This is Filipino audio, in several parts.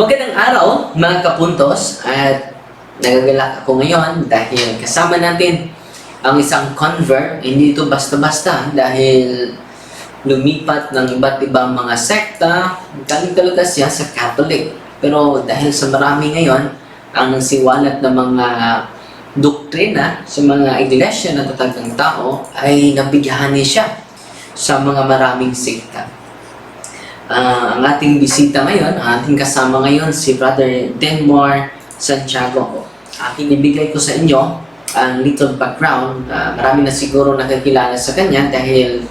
Magandang araw mga kapuntos at nagagalak ako ngayon dahil kasama natin ang isang convert. Hindi ito basta-basta dahil lumipat ng iba't ibang mga sekta. Galing talaga siya sa Catholic. Pero dahil sa marami ngayon ang nagsiwalat ng mga doktrina sa mga iglesia na tatagang tao ay nabigyahan siya sa mga maraming sekta. Ang ating bisita ngayon, ang ating kasama ngayon, si Brother Denmar Santiago. Aking ibigay ko sa inyo ang little background. Marami na siguro nakakilala sa kanya dahil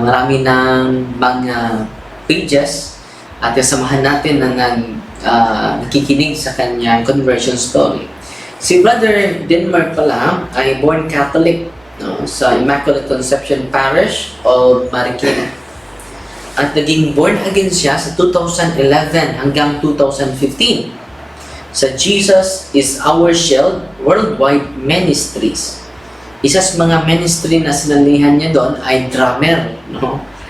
marami ng mga pages at kasamahan natin na nakikinig sa kanyang conversion story. Si Brother Denmar pala ay born Catholic sa Immaculate Conception Parish of Marikina. At naging born again siya sa 2011 hanggang 2015 sa Jesus is Our Shield Worldwide Ministries. Isa sa mga ministry na sinalihan niya doon ay drummer,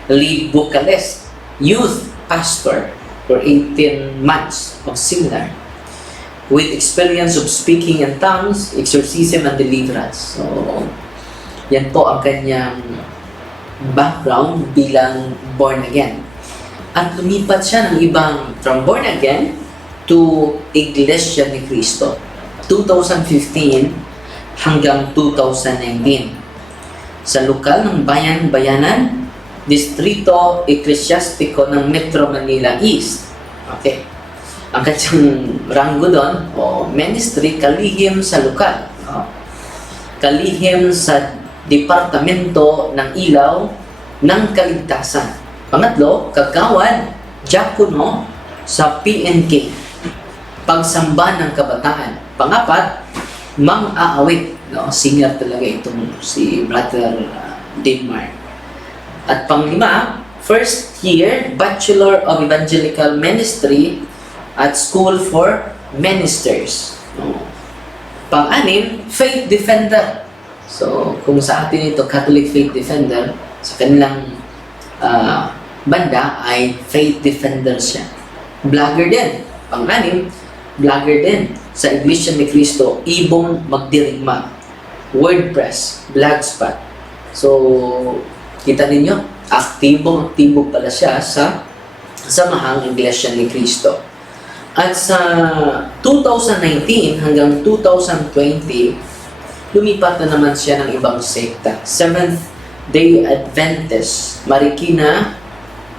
lead vocalist, youth pastor for 18 months of seminar with experience of speaking in tongues, exorcism, and deliverance. So, yan po ang kanyang background bilang born again. At lumipat siya ng ibang from born again to Iglesia ni Cristo 2015 hanggang 2019 sa lokal ng bayan-bayanan, distrito eklesyastiko ng Metro Manila East. Okay. Ang kanyang ranggo doon, ministry, kalihim sa lokal. Kalihim sa Departamento ng Ilaw ng Kaligtasan. Pangatlo, kagawad, diakono sa PNK, pagsamba ng kabataan. Pangapat, mang-aawit. Singer talaga itong si Brother Denmar. At panglima, first year, Bachelor of Evangelical Ministry at School for Ministers. Pang-anim, Faith Defender. So, kung sa atin ito, Catholic Faith Defender, sa kanilang banda ay Faith Defender siya. Vlogger din. Pang-anim, vlogger din. Sa Iglesia ni Cristo, Ibong Magdirigma. WordPress, Blogspot. So, kita ninyo, aktibo pala siya sa samahang Iglesia ni Cristo. At sa 2019 hanggang 2020, lumipat na naman siya ng ibang sekta. Seventh-day Adventist, Marikina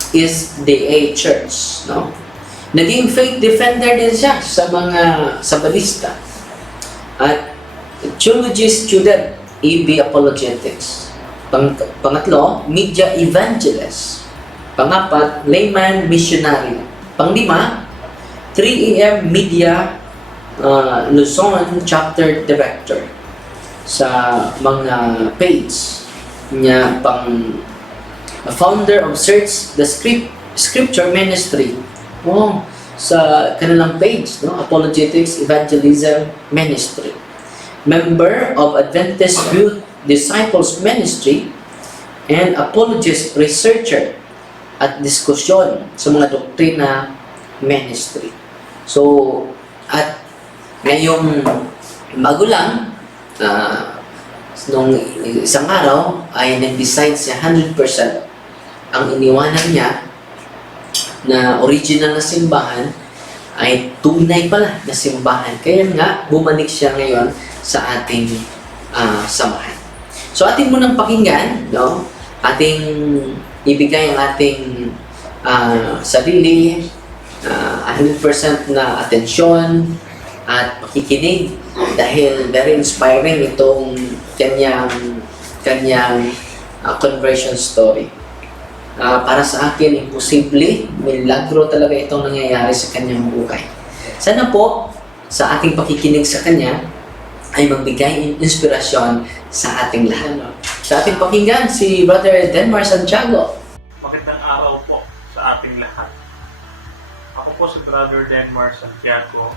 is DA Church. Naging faith defender din siya sa mga Sabalista. At theology student, EB Apologetics. Pangatlo, media evangelist. Pangapat, layman missionary. Panglima, 3AM Media Luzon Chapter Director sa mga page niya, pang founder of Search the Scripture Ministry sa kanilang page, Apologetics Evangelism Ministry, member of Adventist Youth Disciples Ministry, and apologist researcher at diskusyon sa mga doktrina ministry. So, at ngayong bago lang, nung isang araw ay nag-decide siya 100% ang iniwanan niya na original na simbahan ay tunay pala na simbahan. Kaya nga, bumalik siya ngayon sa ating samahan. So, atin munang pakinggan, ating ibigay ang ating sarili, 100% na atensyon at pakikinig dahil very inspiring itong kanyang conversion story. Para sa akin, imposible, milagro talaga itong nangyayari sa kanyang buhay. Sana po, sa ating pakikinig sa kanya, ay magbigay inspirasyon sa ating lahat. Sa ating pakinggan, si Brother Denmar Santiago. Magandang araw po sa ating lahat. Ako po si Brother Denmar Santiago,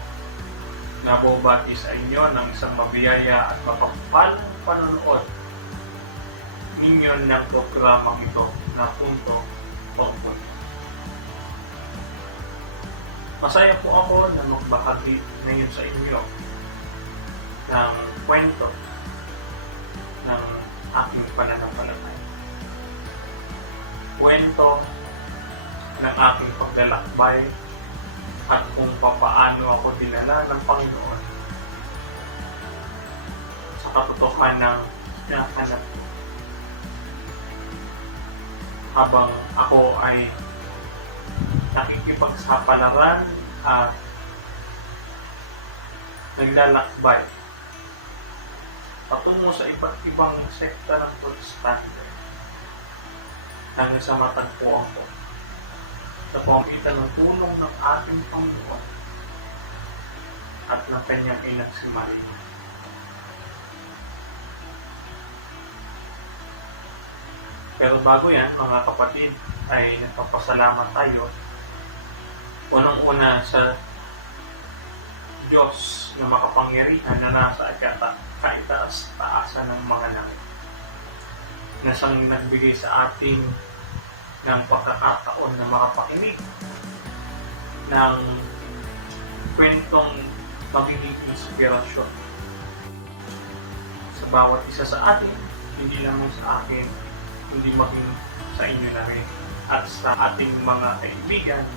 na bumabati sa inyo ng isang mabiyaya at mapagpalang panonood ninyo ng programang ito na Punto Pagpunto. Masaya po ako na magbahagi ngayon sa inyo ng kwento ng aking pananampalataya. Kwento ng aking paglalakbay at kung papaano ako dinala ng Panginoon sa katotohanan ng hinahanap ko. Habang ako ay nakikipagsapalaran at naglalakbay patungo sa iba't ibang sekta ng Protestante hanggang sa matagpuan ko sa pamamagitan ng tulong ng ating Panginoon at ng kanyang inang si Maria. Pero bago yan, mga kapatid, ay nagpapasalamat tayo unang-una sa Diyos na makapangyarihan na nasa kaitaas-taasan ng mga langit, na siyang nagbigay sa atin ng pagkakataon na makapakinig ng kwentong magiging inspirasyon sa bawat isa sa atin, hindi lamang sa akin, hindi maging sa inyo na rin, at sa ating mga kaibigan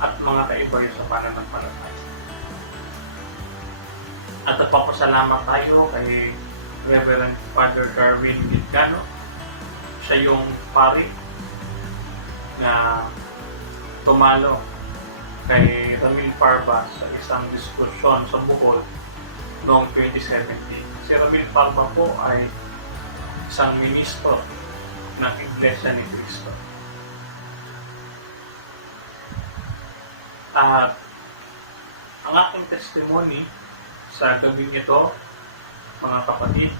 at mga kaibayo sa pananampalataya. At nagpapasalamat tayo kay Reverend Father Darwin Gitgano. Siya yung pari na tumalo kay Ramil Parba sa isang diskusyon sa Bohol noong 2017. Si Ramil Parba po ay isang ministro ng Iglesia ni Cristo. At ang aking testimony sa gabing ito, mga kapatid,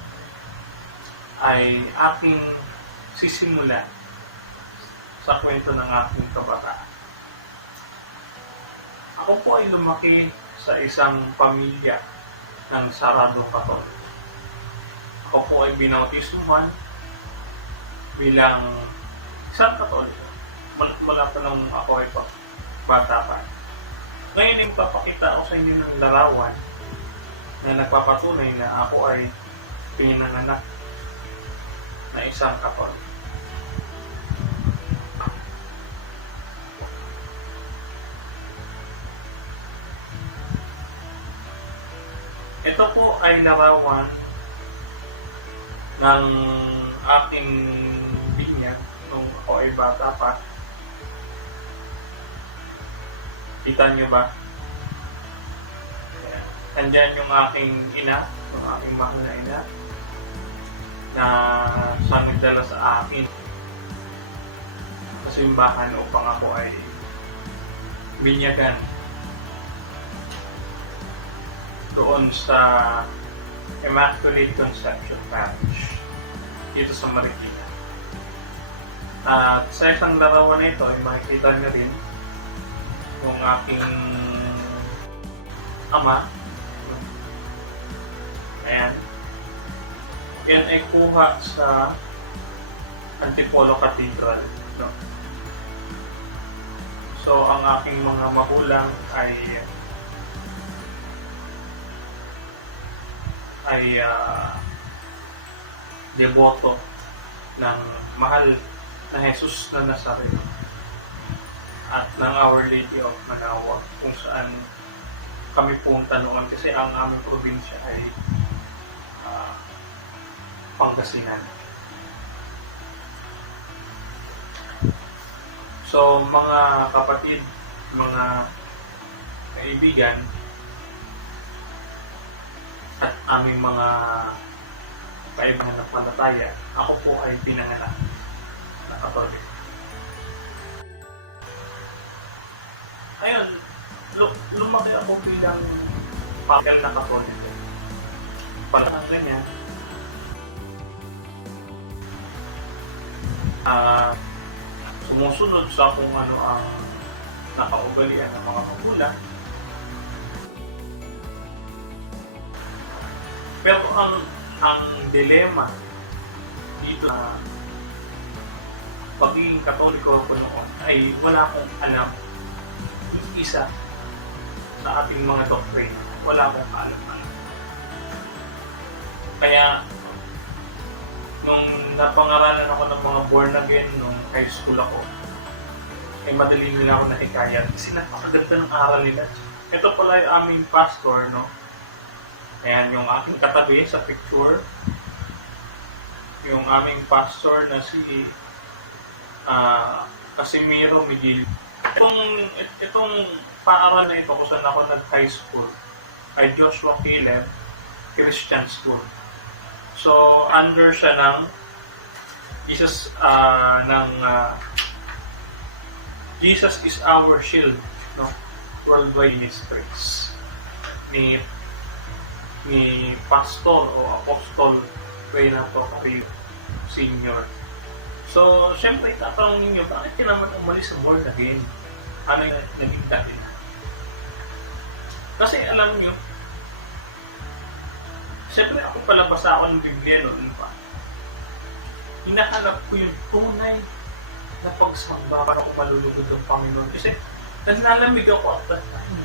ay aking sisimula sa kwento ng aking kabataan. Ako po ay lumaki sa isang pamilya ng saradong Katoliko. Ako po ay binautismuhan bilang isang Katoliko. Mula pa nung ako ay bata pa. Ngayon ay papakita ako sa inyo ng larawan na nagpapatunay na ako ay pinanganak na isang Katoliko. Ito po ay larawan ng aking binyag nung ako ay bata pa. Kita nyo ba? Andyan yung aking ina, yung aking mahal na ina, na siya nagdala sa akin sa simbahan upang ako ay binyagan doon sa Immaculate Conception Parish dito sa Marikina. At sa isang larawan na ito ay makikita nyo rin yung aking ama. Ayan. Yan ay kuha sa Antipolo Cathedral. No? So, ang aking mga magulang ay deboto ng mahal na Jesus na Nazareno at ng Our Lady of Manaoag, kung saan kami punta noon kasi ang aming probinsya ay Pangasinan. So, mga kapatid, mga kaibigan, at aming mga kaibigan na palataya, ako po ay pinanganak na Katoliko. Ayun, lumaki ako bilang pakal na Katoliko. Pala ng ganyan, sumusunod sa kung ano ang nakaugalian ng mga magulang. Pero ang dilema dito na pagiging Katoliko ko noon ay wala akong alam. isa sa ating mga doctrine. Wala akong kaalam-alam. Kaya, nung napangaralan ako ng mga born again nung high school ako, ay madali nila ako nahikayat kasi napakaganda ng aral nila. Ito pala yung aming pastor, no? Ayan, yung aking katabi sa picture. Yung aming pastor na si Casimiro Miguel. Itong paaral na ito kung saan ako nag-high school ay Joshua Caleb Christian School. So, under siya ng Jesus is Our Shield, no? Worldwide Ministries ni Pastor o Apostol Renato Carrillo Senior. So, syempre, tatanong ninyo, bakit ka naman umalis sa born again? Ano yung naging dahilan? Kasi alam nyo, syempre ako palabasa ako ng Biblia noon pa. Hinahanap ko yung tunay na pagsamba para ako malulugod ng Panginoon. Kasi naglalamig ako at that time.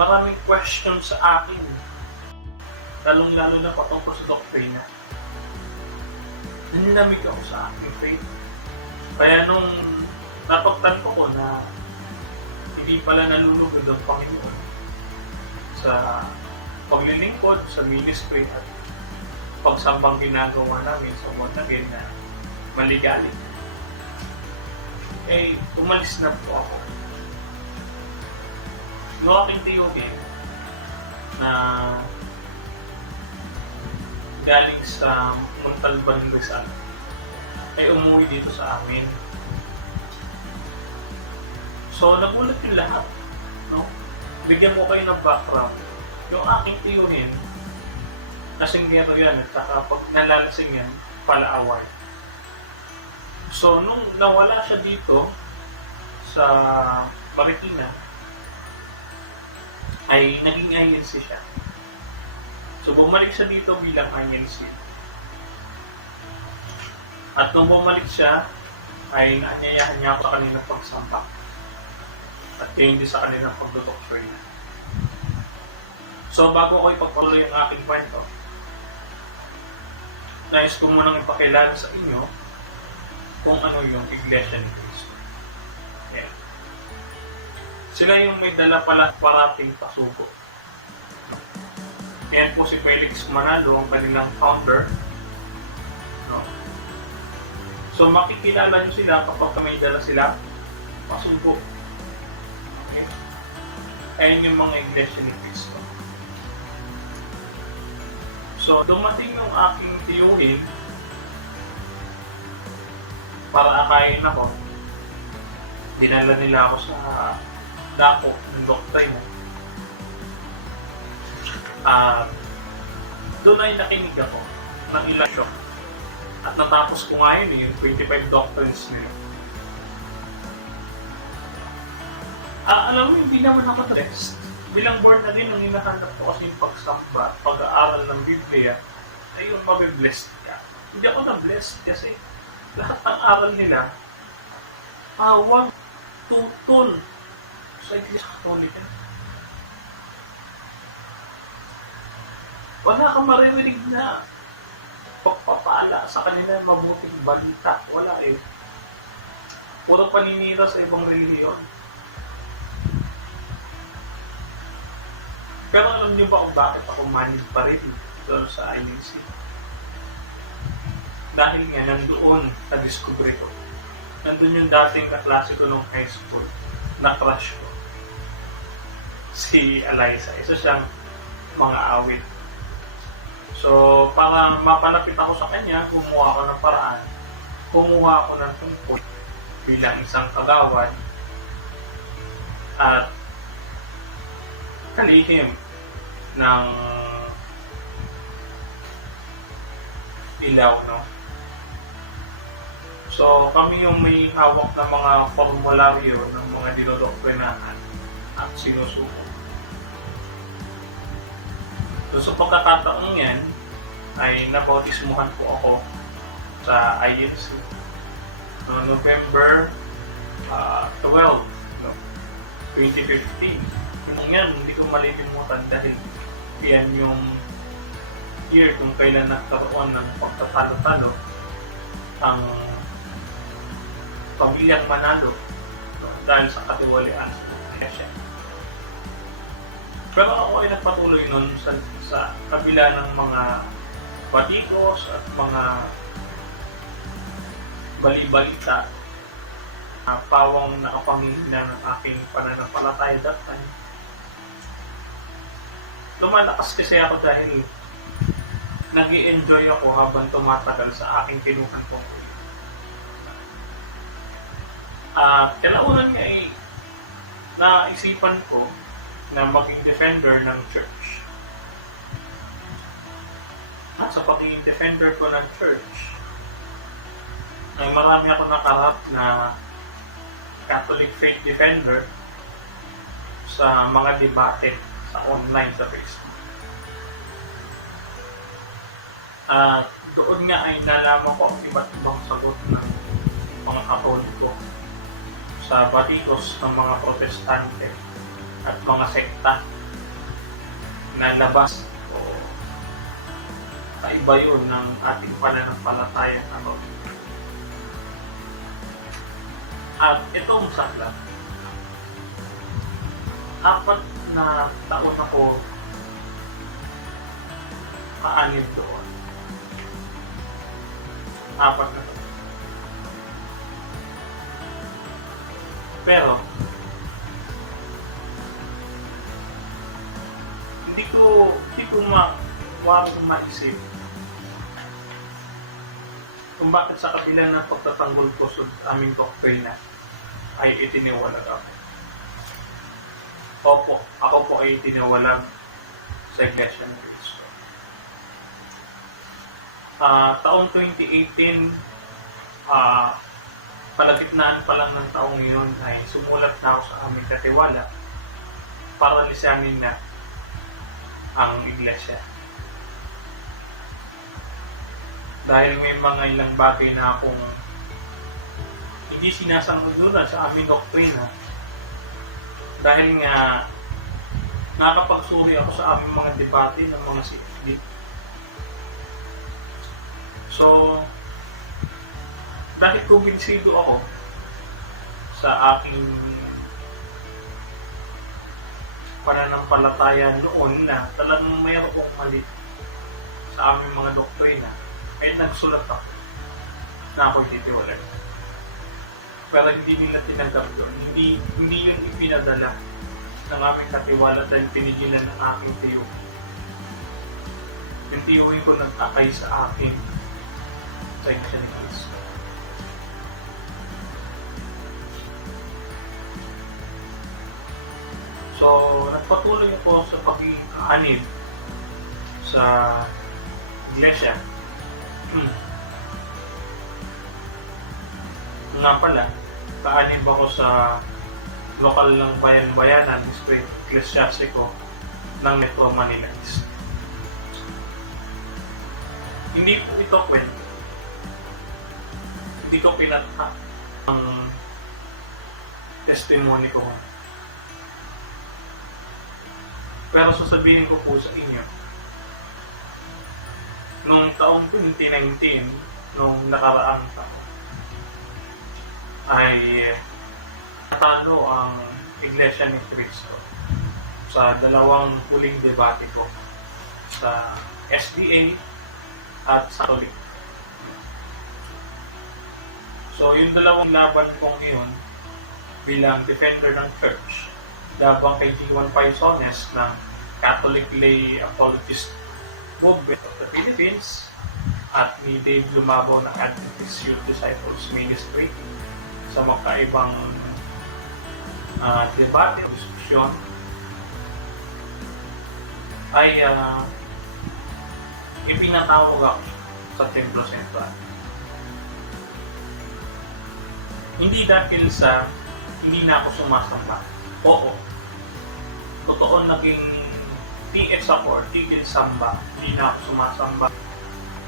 Maraming question sa akin. Lalong-lalo na patungkol sa doktrina. Nanlamig ako sa aking faith. Kaya nung napagtanto ko na hindi pala nalulugod ang Panginoon sa paglilingkod, sa ministry at pagsambang ginagawa namin sa born again na maligalig, eh, umalis na po ako. Yung aking tiyogin na galing sa Montalban, Rizal ay umuwi dito sa amin. So, nagulat yung lahat. No? Bigyan mo kayo ng background. Yung aking tiyuhin, kasing gero yan, at saka pag nalalasing yan, palaaway. So, nung nawala siya dito sa Marikina, ay naging INC siya. So, bumalik siya dito bilang INC. At nung bumalik siya, ay naanyayahan niya ako sa kanilang pagsamba. At yun din sa kanilang pagdodoctrine. So, bago ko ipagpatuloy ang aking kwento, nais ko munang ipakilala sa inyo kung ano yung Iglesia ni Cristo. Yeah. Sila yung may dala pala parating pasuko. Yan po si Felix Manalo, ang kanilang founder. No? So, makikilala nyo sila kapag may dala sila pasuko. Okay. Ayan yung mga Iglesia ni Cristo. So, dumating yung aking tiyuhin para akayin ako. Dinala nila ako sa dako ng doktrina. Doon ay nakinig ako ng ilang show. At natapos ko nga yun yung 25 doctrines nila. Alam mo, hindi naman ako blessed. Bilang born again, ang hinahanap ko kasi yung pagsamba, pag-aaral ng Biblia, ay yung mabiblessed ka. Hindi ako na-blessed kasi lahat ng aral nila, wag tutol sa Iglesia Katolika. Wala kang maririnig na pagpapala sa kanila mabuting balita. Wala eh. Puro paninira sa ibang reliyon. Pero alam niyo ba kung bakit ako manid pa rin doon sa INC? Dahil nga nandoon na-discover ko. Nandun yung dating kaklase ko nung high school na crush ko. Si Eliza. Isa siyang mga awit. So, para mapalapit ako sa kanya, kumuha ako ng paraan. Kumuha ako ng tungkol bilang isang kagawad at kalihim ng ilaw, no? So, kami yung may hawak na mga formularyo ng mga dinodoktrinahan at sinusuko. So, sa pagkakataong yan, ay nabautismuhan po ako sa INC no November 12. No? 2015. Yung yan, hindi ko malilimutan dahil yan yung year kung kailan nagkaroon ng pagtatalo-talo ang pamilyang Manalo dahil sa katiwalian sa Iglesia. Pero ako ay nagpatuloy nun sa kabila ng mga batikos at mga bali-balita, pawang nakapangihina ng aking pananampalataya that time. Lumalakas kasi ako dahil nag-i-enjoy ako habang tumatagal sa aking kinuhan kong kalaunan nga ay naisipan ko na maging defender ng church. At sa pagiging defender ko ng church, ay marami ako nakaharap na Catholic faith defender sa mga debate sa online sa Facebook. Doon nga ay nalaman ko ang iba't ibang sagot ng mga Katoliko sa batikos ng mga Protestante at mga sekta na labas o kaiba yun ng ating pananampalataya na to. At itong sakla, 4 na taon ako kaanib doon. 4 na taon. Pero hindi ko maisip kung bakit sa kabila ng pagtatanggol ko sa aming doktrina ay itiniwalag ako. Opo, ako po ay itiniwalag sa Iglesia ni Cristo. Taong 2018, palagitnaan pa lang ng taong ngayon ay sumulat na ako sa aming katiwala para lisanin na ang Iglesia. Dahil may mga ilang bagay na akong hindi sinasangunan sa aming doktrina. Dahil nga nakapagsuri ako sa aming mga debate ng mga sikli. So, dahil kumbinsido ako sa aking pananampalataya noon na talagang mayroong mali sa aming mga doktrina, ay nagsulat ako na ako'y titiwala. Pero hindi nila tinanggap doon. Hindi yun ipinadala ng aming katiwala dahil pinigilan ng aking tiyo. Yung tiyuhin ko nagtakay sa akin sa Iglesia ni Cristo. So, nagpatuloy ako sa pagiging kaanib sa Iglesia. Nga pala, kaanib ako sa lokal ng bayan-bayanan, district ecclesiastico ng Metro Manila East. Hindi po ito kwento. Hindi ko pinata ang testimony ko. Pero sasabihin ko po sa inyo, noong taong 2019, noong nakaraang taon, ay natalo ang Iglesia ni Cristo sa dalawang huling debate ko sa SDA at sa Catholic. So, yung dalawang laban kong yun bilang defender ng church, labang kay G1 Paisones ng Catholic Lay Apologist Movement of the Philippines at ni Dave Lumabaw ng Adventist Youth Disciples Ministry sa magkaibang debate o diskusyon ay ipinatawag ako sa Templo Central. Hindi dahil sa hindi na ako sumasamba. Oo. Totoo naging TS ako or tigil samba. Hindi na ako sumasamba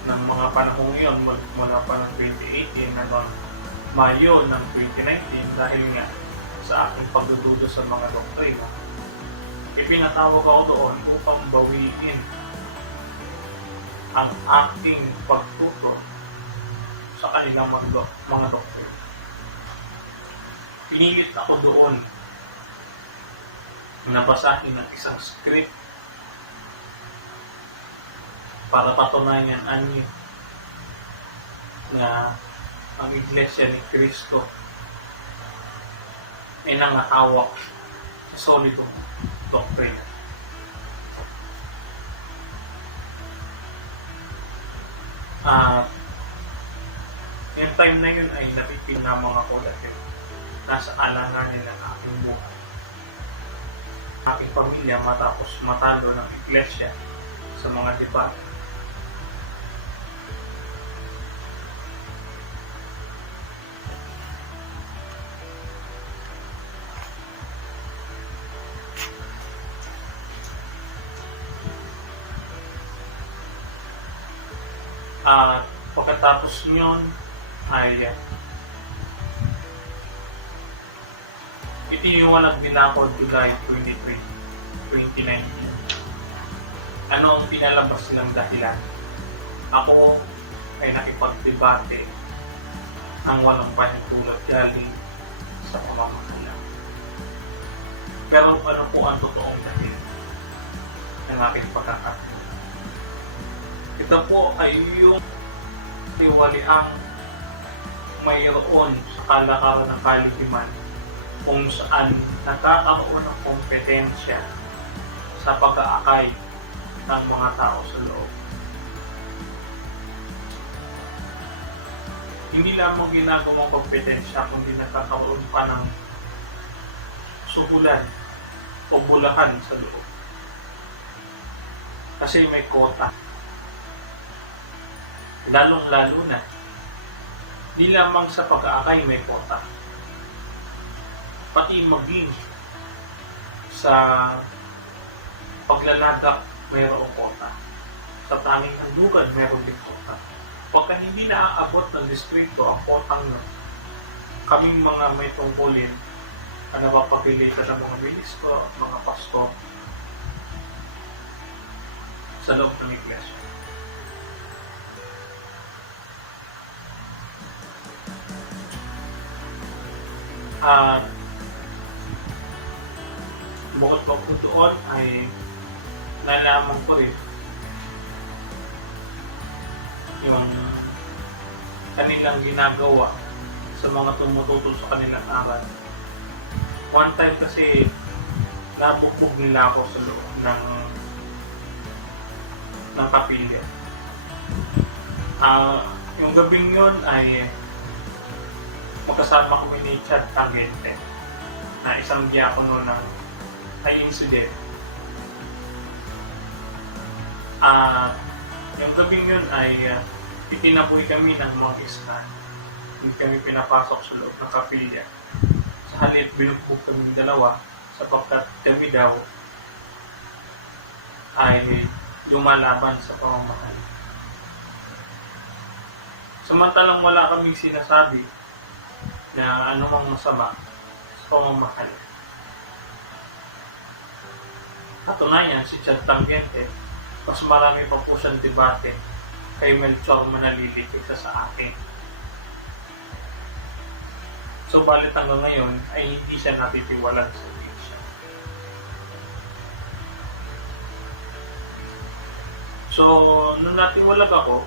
ng mga panahong yun mula pa ng 2018 hanggang Mayo ng 2019 dahil nga sa aking pagdududa sa mga doktrina, ipinatawag ako doon upang bawiin ang aking pagtuto sa kanilang mga doktrina. Pinilit ako doon na basahin ang isang script para patunayan anyo na ang Iglesia ni Cristo ay nangahawak sa solidong doktrina. At yung time na yun ay napipinamang ako dahil nasa alanganin ng aking buhay. Aking pamilya matapos matalo ng Iglesia sa mga debate. At pagkatapos nyon ay itiniwalag nila ako July 23, 2019. Ano ang pinalabas nilang dahilan? Ako ay nakipagdebate ang walang panitulad galing sa pamamahala. Pero ano po ang totoong dahilan ng aking pagkakataon? Ito po ay yung tiwaliang mayroon sa kalakaran ng kalitiman kung saan nagkakaroon ng kompetensya sa pag-aakay ng mga tao sa loob. Hindi lamang ginagawang kompetensya kundi nagkakaroon pa ng suhulan o bulahan sa loob. Kasi may kota. Lalong-lalo na, di lamang sa pag-aakay may kota, pati maging sa paglalagak mayroong kota, sa tanging handugan mayroong din kota. Pagka hindi naaabot ng distrito ang kotang nun, kaming mga may tungkulin na napapagilita ng mga ministro at mga pasto sa loob ng iglesia. At bukod pa po doon ay nalaman ko rin yung kanilang ginagawa sa mga tumututol sa kanilang aral. One time kasi nabugbog nila ako sa loob ng kapilya. Yung gabing yun ay magkasama kami ni Chad Tangente na isang diakono ng incident. Yung gabing yun ay itinaboy kami ng mga iskan. Hindi kami pinapasok sa loob ng kapilya. Sa halip binugbog kami dalawa sapagkat kami daw ay lumalaban sa pamamahal. Samantalang wala kaming sinasabi na anumang masama sa pamamahal. Katunayan, si Chad Tangente, mas marami pa po siyang debate kay Melchor Manalili kaysa sa akin. So, balit hanggang ngayon ay hindi siya natitiwalag sa iglesia. So, nung natiwalag ako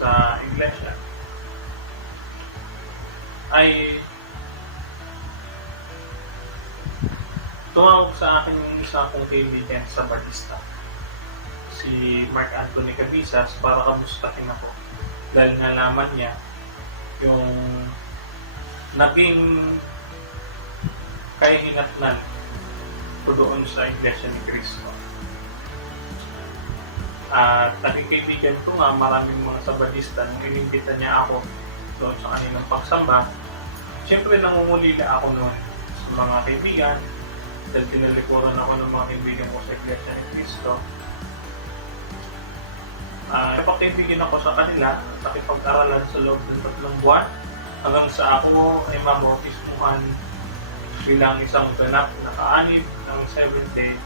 sa iglesia, ay tumawag sa akin yung isa kong kaibigan sa Batista, si Mark Anthony Cabisas, para kamustahin ako dahil nalaman niya yung naging kahihinatnan ko doon sa Iglesia ni Cristo. At naging kaibigan ko nga maraming mga Sabadista nung inimbita niya ako doon sa kanilang pagsamba. Siyempre nangungulila ako noon sa mga kaibigan dahil tinalikuran ako ng mga kaibigan ko sa Iglesia ni Cristo. Napakaibigan ako sa kanila at nakipag-aralan sa loob ng 3 buwan hanggang sa ako ay mabautismuhan bilang isang ganap na kaanib ng Seventh-day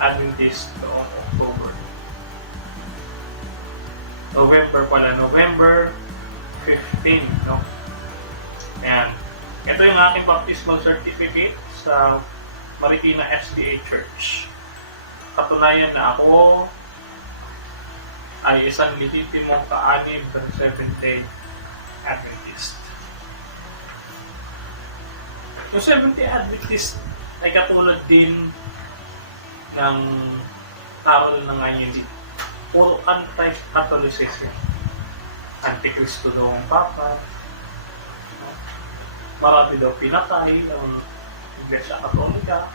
Adventist noong November 15, no? Ayan. Ito yung aking baptismal certificate sa Marikina SDA Church. Katunayan na ako ay isang lehitimong kaanib ng Seventh-day Adventist. Yung Seventh-day Adventist ay katulad din ng aral na ngayon. Puro anti-Catholicism. Antikristo daw ang Papa. Marami daw pinatay ang Iglesia Katolika.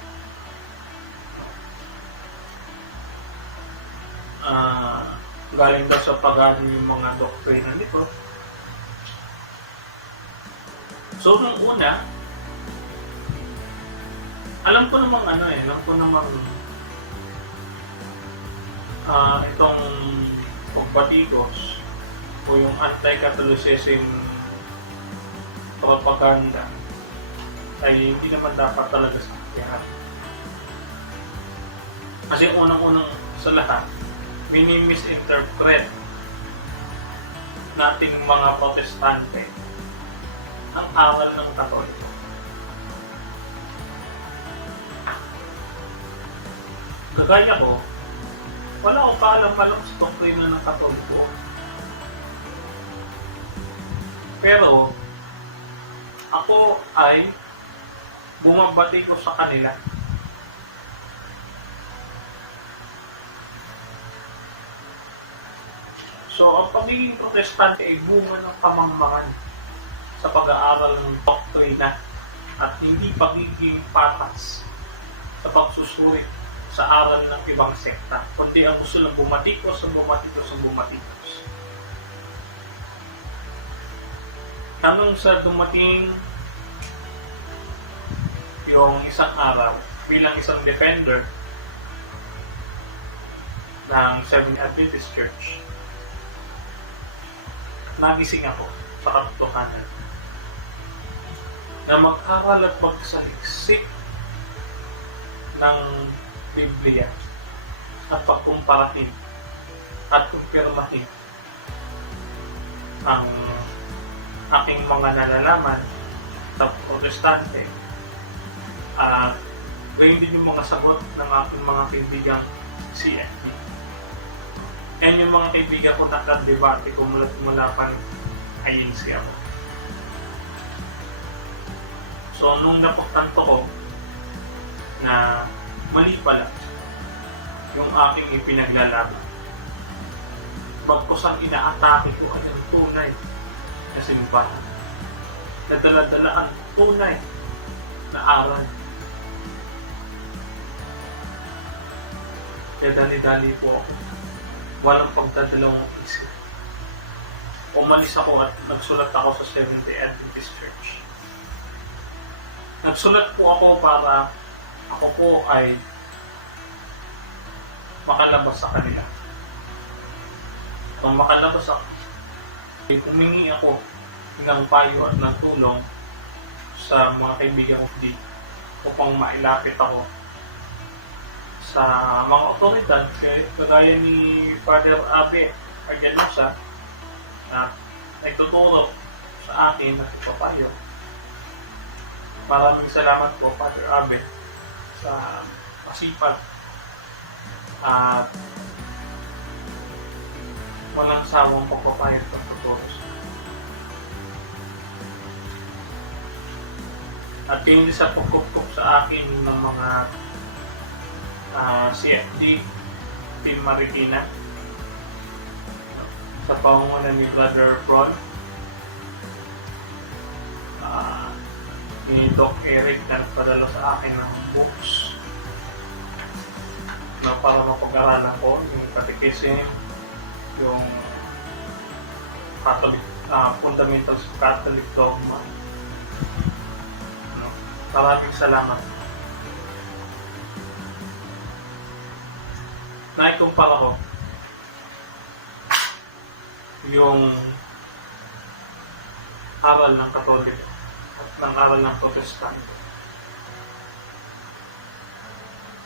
Galing daw sa pagano yung mga doktrina nito. So, nung una, alam ko namang itong pagbatikos o yung anti-Catholicism propaganda ay hindi naman dapat talaga sa akin. Kasi unang-unang sa lahat, mini-misinterpret nating mga Protestante ang aral ng Katoliko. Gagaya ko, wala akong kaalam-alam sa doktrina ng Katoliko. Pero, ako ay bumabati ko sa kanila. So, ang pagiging Protestante ay bunga ng kamangmangan sa pag-aaral ng doktrina at hindi pagiging patas sa pagsusuri sa aral ng ibang sekta, kundi ang gusto lang bumatikos. Hanggang sa dumating yung isang araw bilang isang defender ng Seventh Adventist Church, nagising ako sa katotohanan na mag-aral at magsaliksik ng Biblia at pagkumparahin at kumpirmahin ang aking mga nalalaman sa Protestante at gayon din yung mga sagot ng aking mga kaibigang CFD. And yung mga kaibigan ko nakadebate ko mula pa INC ako. So, nung napagtanto ko na mali pala yung aking ipinaglalaban, bagkos ang inaatake ko ay ang tunay na simbahan, na dala-dala ang tunay na aral. Kaya dali-dali po ako, walang pagdadalawang isip. Umalis ako at nagsulat ako sa Seventh-day Adventist Church. Nagsulat po ako para ako po ay makalabas sa kanila. Kung makalabas ako, humingi ako ng payo at ng tulong sa mga kaibigan ko dito upang mailapit ako sa mga otoridad, kagaya ni Father Abe Arganosa na nagtuturo sa akin at ipapayo. Maraming salamat po, Father Abe, sa masipag at walang sawang pagpapayo at pagtuturo sa akin. At hindi sa pagkukup sa akin ng mga CFD Team Marikina sa pangunguna ni Brother Ron, ni Doc Eric na nagpadala sa akin ng books na para mapag-aralan ko yung Catechism, yung Catholic Fundamentals of Catholic Dogma. Maraming salamat. Naikumpara ko aral ng Katoliko at ng aral ng Protestante.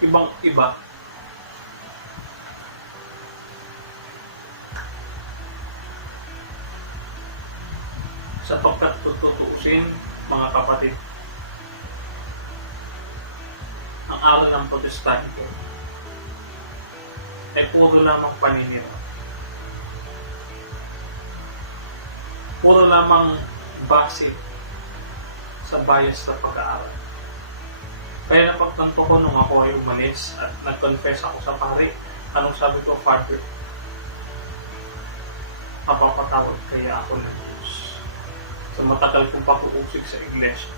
Ibang-iba. Sapagkat tutuusin, mga kapatid, ang aral ng Protestante ay puro lamang paninira. Puro lamang base sa bias na pag-aaral. Kaya napagtanto ko nung ako ay umalis at nag-confess ako sa pare, anong sabi ko, Father, mapapatawad kaya ako ng Diyos sa matagal kong pag-uusig sa iglesia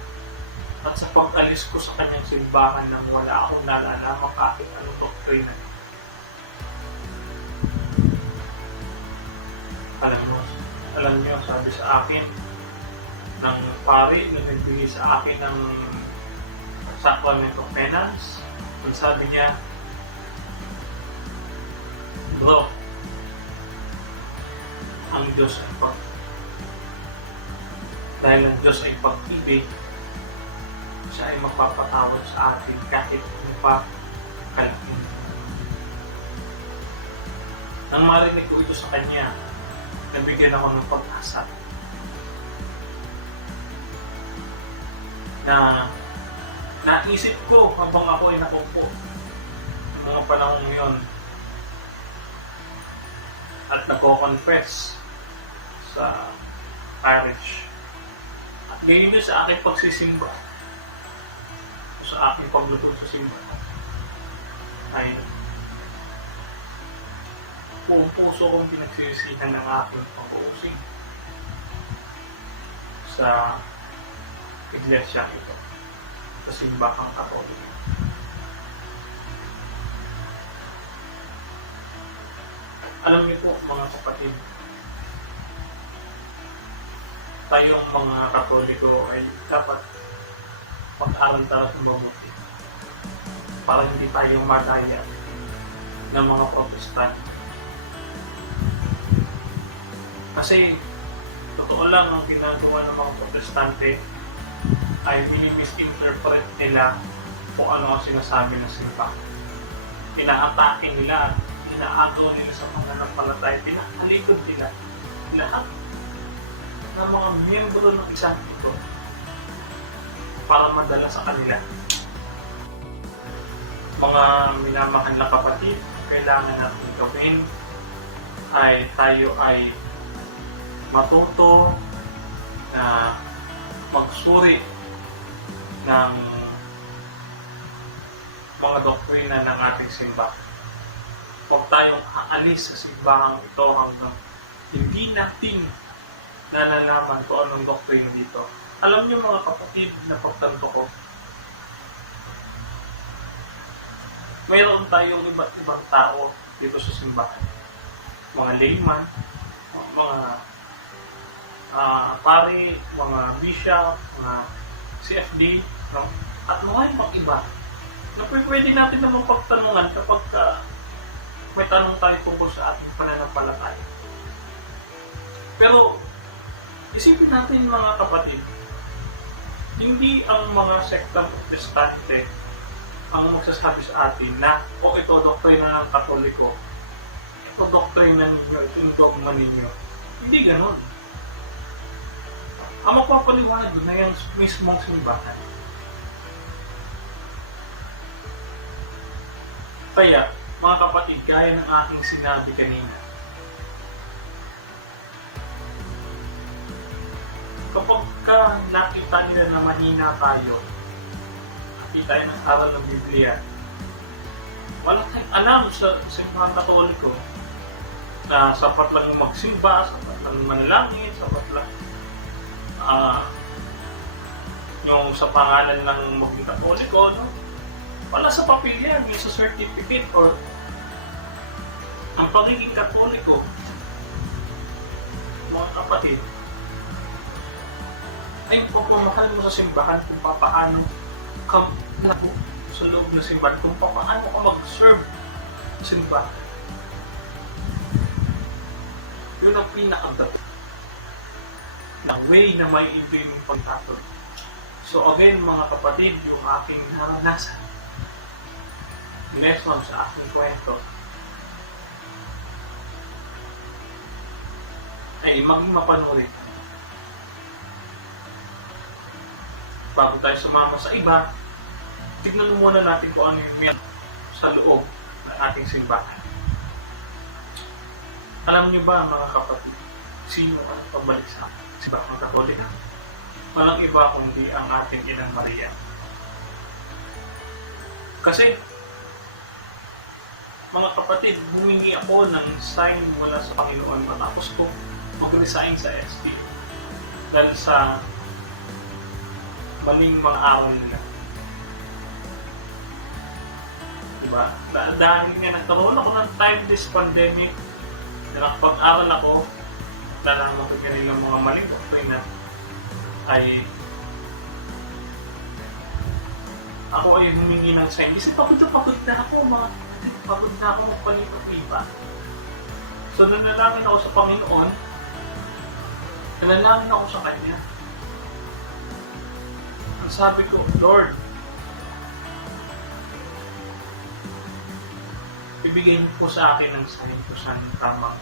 at sa pag-alis ko sa kanyang simbahan nang wala akong nalalaman kahit anong doktrina. Alam niyo, sabi sa akin ng pari na nagbigay sa akin ng Sacrament of Penance, ang sabi niya, bro, ang Diyos ay dahil ang Diyos ay pag-ibig, siya ay magpapatawad sa atin kahit ano pa kalaki. Nang marinig ko ito sa kanya, nabigyan ako ng pag-asa na naisip ko habang ako ay nakupo mga panahon ngayon at nagko-confess sa parish at gayon din sa aking pagsisimba o sa aking pagluto sa simba ay buong puso kong pinagsisihan ng aking pag-uusig sa iglesia ito, sa simbahang Katoliko. Alam niyo po mga kapatid, tayong mga Katoliko ay dapat mag-aral tayo ng mabuti para hindi tayo madaya ng mga Protestante. Kasi totoo lang ang ginagawa ng mga Protestante ay minimisinterpret nila kung ano ang sinasabi ng simbahan. Pina-atake nila at inaagaw nila sa mga nampalataya. Pinahaligod nila lahat ng mga miyembro ng isang ito para madala sa kanila. Mga minamahal na kapatid, kailangan natin gawin ay tayo ay matuto na magsuri ng mga doktrina ng ating simbahan. Huwag tayong aalis sa simbahang ito hanggang hindi natin nalalaman kung anong doktrina dito. Alam niyo mga kapatid, na pagtanto ko, mayroon tayong iba't ibang tao dito sa simbahan. Mga layman, mga pari, mga bishop, mga CFD, no? At mga ibang iba na pwede natin namang pagtanungan kapag may tanong tayo tungkol sa ating pananampalataya. Pero isipin natin mga kapatid, hindi ang mga sektang Protestante ang magsasabi sa atin na ito doktrina ng Katoliko, ito doktrina ninyo, ito yung dogma ninyo. Hindi ganun. Ang magpapaliwanag doon na yung mismong simbahan. Kaya, mga kapatid, gaya ng aking sinabi kanina, kapag nakita nila na mahina tayo, nakita tayo ng aral ng Biblia, wala tayong alam sa simbahan Katoliko na sapat lang magsimba, sapat lang manalangin, sapat lang yung sa pangalan ng maging Katoliko, no? Wala sa papel yan, yung sa certificate or ang pagiging Katoliko, mga kapatid, ay pagmamahal mo sa simbahan kung paano ka sa loob ng simbahan, kung paano ka mag-serve sa simbahan. Yun ang pinakaganda. ng way na may ibig mong pagtatol. So again mga kapatid, yung aking naranasan, lesson sa aking kwento, ay maging mapanuri. Bago tayo sumama sa iba, tignan muna natin kung ano yung meron sa loob ng ating simbahan. Alam niyo ba mga kapatid, sino ang pabalik sa simbahang Katolika? Walang iba kundi ang ating Inang Maria. Kasi, mga kapatid, humingi ako ng sign mula sa Panginoon matapos ko mag-resign sa SD dahil sa maling mga araw nila. Diba? Dahil nga nagkaroon ako ng time this pandemic, na nakapag-aral ako, nalaman ko nilang mga maling doktrina, ay ako ay humingi ng sign. Kasi pagod na ako mga kapatid, pagod na ako magpalipat-lipa. So nanalangin ako sa Panginoon, nanalangin ako sa Kanya. Ang sabi ko, Lord, ibigay niyo po sa akin ang sign ko saan yung tamang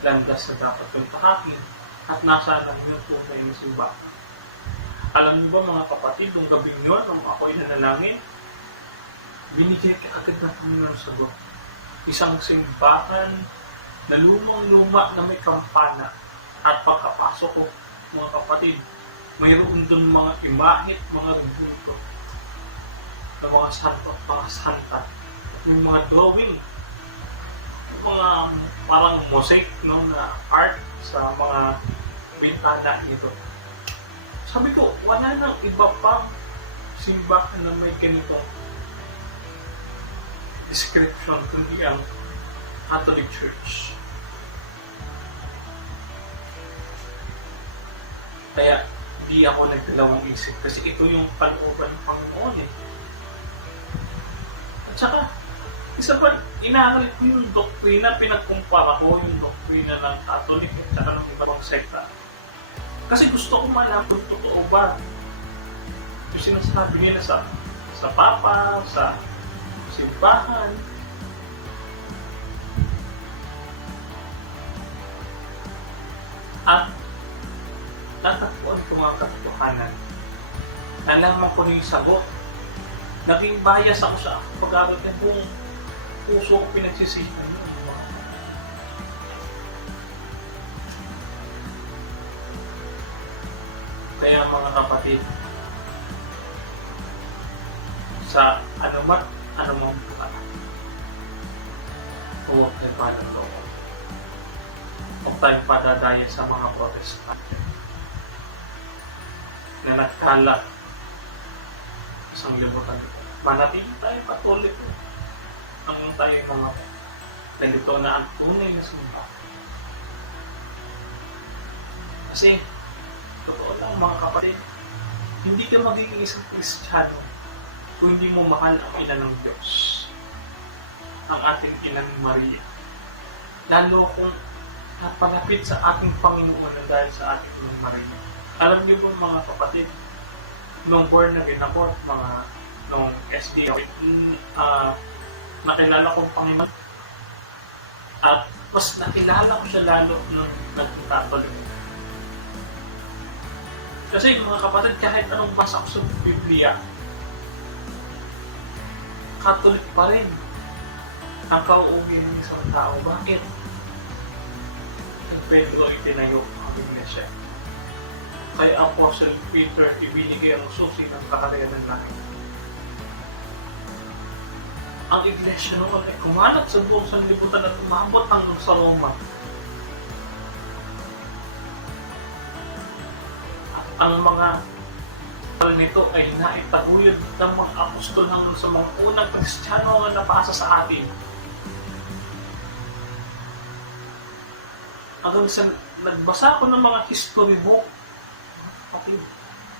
landas na dapat kong tahakin at nasa ang yung tunay na simbahan. Alam niyo ba mga kapatid, nung gabi nyo, nung ako'y nanalangin, binigay ka agad ng Panginoon sa sagot. Isang simbahan na lumang-luma na may kampana. At pagkapasok ko, mga kapatid, mayroon doon mga imahit, mga rubunto ng mga santo at mga santa. At yung mga drawing, yung mga parang mosaic, no, na art sa mga bintana nito. Sabi ko, wala nang iba pang simbahan na may ganitong description kundi ang Catholic Church. Kaya di ako nagdalawang isip kasi ito yung kalooban ng Panginoon eh. At saka, isa pa, inaaral ko yung doktrina, pinagkumpara ko yung doktrina ng Catholic at saka ng ibang sekta. Kasi gusto ko malaman kung totoo ba yung sinasabi nila sa Papa, sa simbahan. At natagpuan ko mga katotohanan. Nalaman ko na yung sagot. Naging bias ako sa pag-aaral ng buong puso ko pinagsisihan yun. Kaya mga kapatid, sa anumang buwan, huwag tayo palang loob. Huwag tayong padadaya sa mga protestante na nagkala isang libutan. Manatili tayo Katolik. Hanggang tayo mga nalito na ang tunay na simbahan. Kasi, totoo lang mga kapatid, hindi ka magiging isang Kristiyano kung hindi mo mahal ang ina ng Diyos, ang ating Inang Maria. Lalo kung napalapit sa ating Panginoon na dahil sa ating Inang Maria. Alam niyo ba mga kapatid, nung born again ako, nung SD, nakilala ko ang Panginoon at mas nakilala ko siya lalo nung nagkakatuloy. Kasi mga kapatid, kahit anong basa ko sa Biblia, Catholic pa rin ang kauuwi ng isang tao. Bakit? Kay Pedro itinayo ang iglesia. Kay Apostle Peter ibinigay ang susi ng kakalayan ng langit. Ang iglesia noon ay kumalat sa buong sanlibutan at umabot hanggang sa Roma. At ang mga nito ay naitaguyod ng mga apostol hanggang sa mga unang Kristiyano na napasa sa atin. Hanggang sa nagbasa ko ng mga history book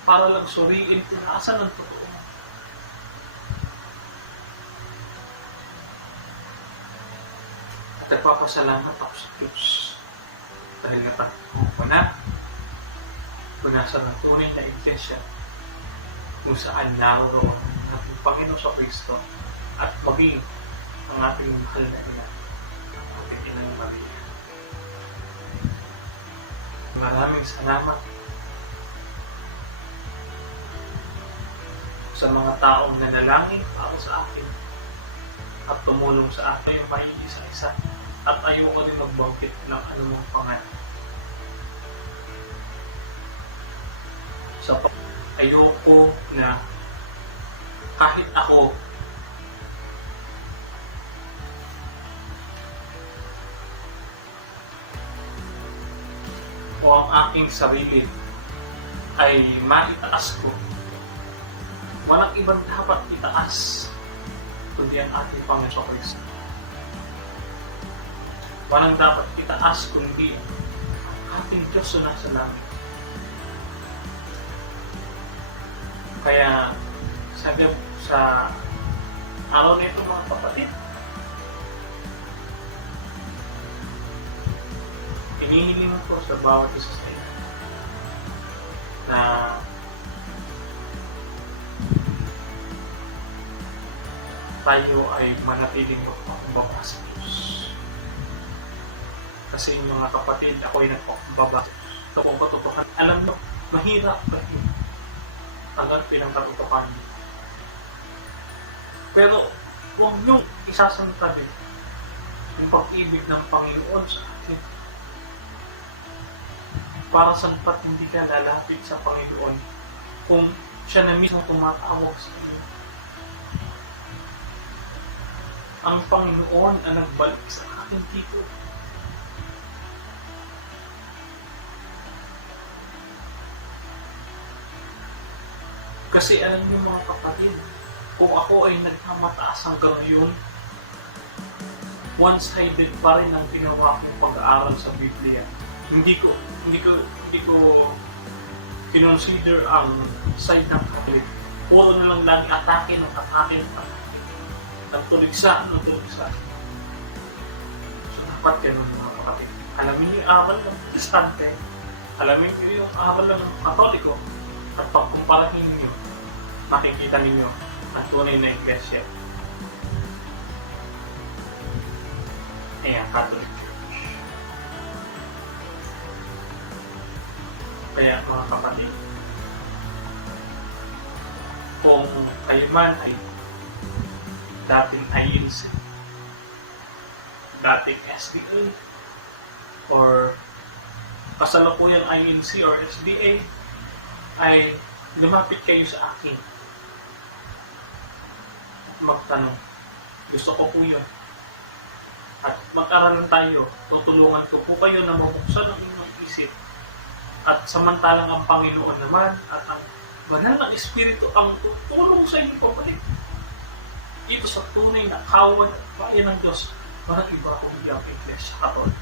para lang suriin kung asan ang totoo. At nagpapasalamat ako sa Diyos dahil natagpuan ko na punasan ng tunay na iglesia kung saan naroon ang ating Panginoon sa Kristo at maging ang ating mahal na ina, ang ating Inang Maria. Maraming salamat sa mga taong nanalangin para sa akin at tumulong sa akin yung maiisa-isa at ayoko din magbanggit ng anumang pangalan. Ayoko na kahit ako o ang aking sarili ay maitaas ko. Walang ibang dapat itaas kundi ang ating Panginoon Kristo. Walang dapat itaas kundi ang ating Diyos na nasa langit. Kaya sa araw na ito mga kapatid, hinihiling ko sa bawat isa sa inyo na tayo ay manatiling magpakumbaba sa Diyos. Kasi mga kapatid, ako ay nagpakumbaba. Ito kung katotohan. Alam nyo, mahirap hanggang pinangkatotohan. Pero huwag nyo isasantabi yung pag-ibig ng Panginoon sa atin. Para sanpat hindi ka lalapit sa Panginoon kung siya na mismo tumatawag sa iyo. Ang Panginoon ang nagbalik sa akin dito. Kasi alam niyo mga kapatid, kung ako ay nagmamataas hanggang ngayon, one-sided pa rin ang ginawa kong pag-aaral sa Biblia. Hindi ko kinonsider ang side ng Catholic. Puro na lang lagi atake. Ng tuligsa. So dapat ganun mga kapatid. Alamin niyo yung aral ng Protestante, alamin niyo yung aral ng Katoliko, at pagkumparahin niyo, makikita niyo ang tunay na iglesia. Ayan, Catholic Church. Kaya mga kapatid, kung kayo man ay dating INC, dating SDA, or kasalukuyang INC or SDA, ay lumapit kayo sa akin. Magtanong, gusto ko po yun. At mag-aralan tayo, tutulungan ko po kayo na mabuksan ang inyong isip. At samantalang ang Panginoon naman at ang banal ng Espiritu ang tutulong sa inyo pabalik dito sa tunay na kawan at bayan ng Diyos. Walang iba kundi ang Iglesia Katolik.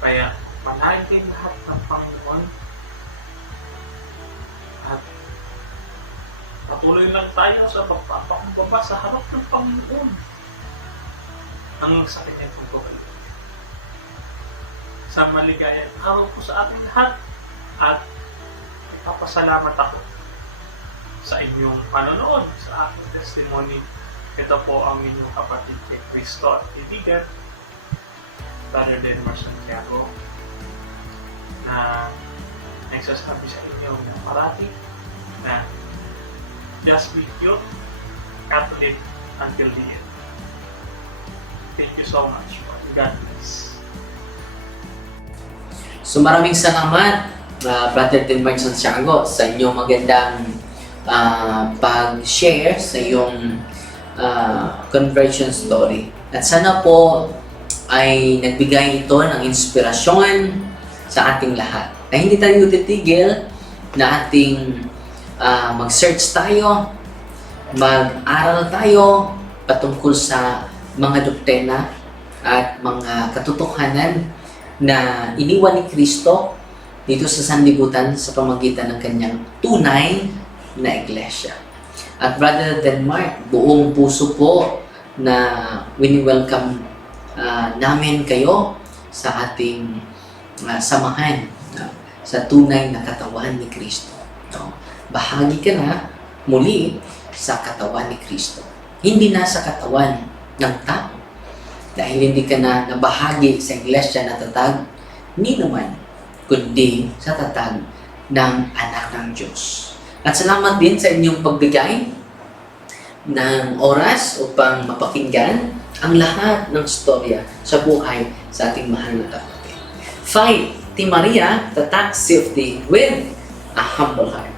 Kaya panahin lahat ng Panginoon at patuloy lang tayo sa pagpapakumbaba sa harap ng Panginoon hanggang sa kanyang pagbabalik. Sa maligayang araw po sa ating lahat at ipapasalamat ako sa inyong panonood sa aking testimony. Ito po ang inyong kapatid kay Cristo at kaibigan, Brother Denmar Santiago, na nagsasabi sa inyo na parati na just be pure Catholic until the end. Thank you so much. God bless. So maraming salamat, Brother Denmar Santiago, sa inyong magandang pag-share sa iyong conversion story. At sana po ay nagbigay ito ng inspirasyon sa ating lahat. Na hindi tayo titigil na ating mag-search tayo, mag-aral tayo patungkol sa mga doktrina at mga katotohanan na iniwan ni Kristo dito sa sanlibutan sa pamagitan ng kanyang tunay na iglesia. At Brother Denmark, buong puso po na wini-welcome namin kayo sa ating samahan, no? Sa tunay na katawan ni Kristo. No? Bahagi ka na muli sa katawan ni Kristo. Hindi na sa katawan ng tao. Dahil hindi ka na nabahagi sa iglesia na tatag, hindi naman, kundi sa tatag ng anak ng Diyos. At salamat din sa inyong pagbigay ng oras upang mapakinggan ang lahat ng storya sa buhay sa ating mahal na kapatid. Fight, Team Maria, tatak safety with a humble heart.